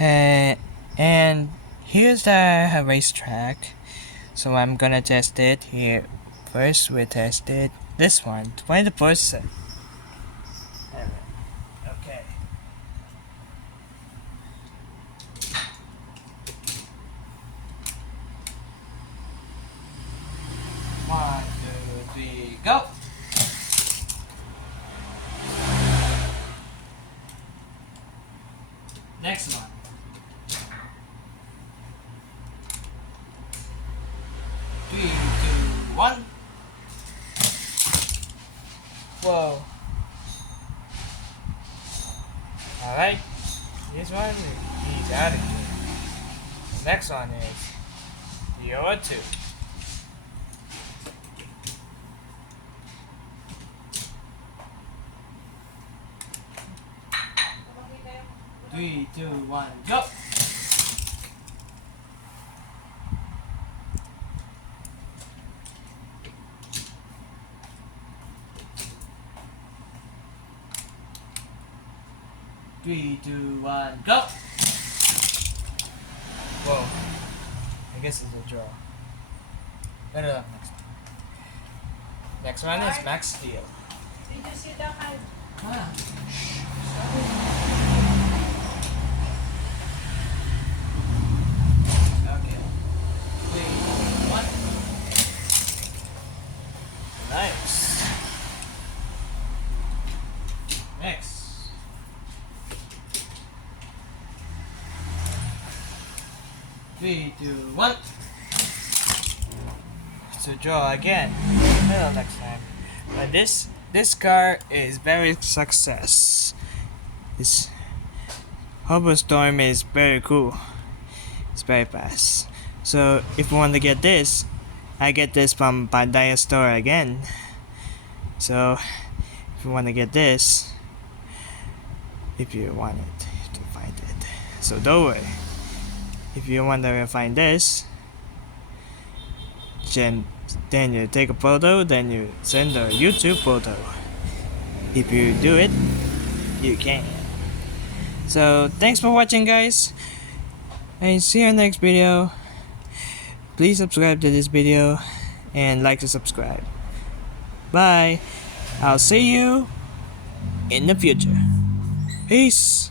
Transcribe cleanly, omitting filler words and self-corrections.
Uh, and here's the racetrack. So I'm gonna test it here. First we tested this one, 20%. Okay. One, two, three, go! Next one. Three, two, one. Whoa. Alright. This one, he's out of here. The next one is the other two. Three, two, one, go! Three, two, one, go! Whoa. I guess it's a draw. Better luck next time. Next one is Max Steel. Did you see the hand? Ah. Okay. Three, two, one. Nice. Next. Three, two, one. So draw again. Until next time. But this car is very success. This Hobo Storm is very cool. It's very fast. So if you want to get this, I get this from Bandai Store again. So if you want to get this, if you want it, you have to find it. So don't worry. If you want to find this, then you take a photo, then you send a YouTube photo. If you do it, you can. So thanks for watching, guys, and see you in the next video. Please subscribe to this video and like to subscribe. Bye. I'll see you in the future. Peace.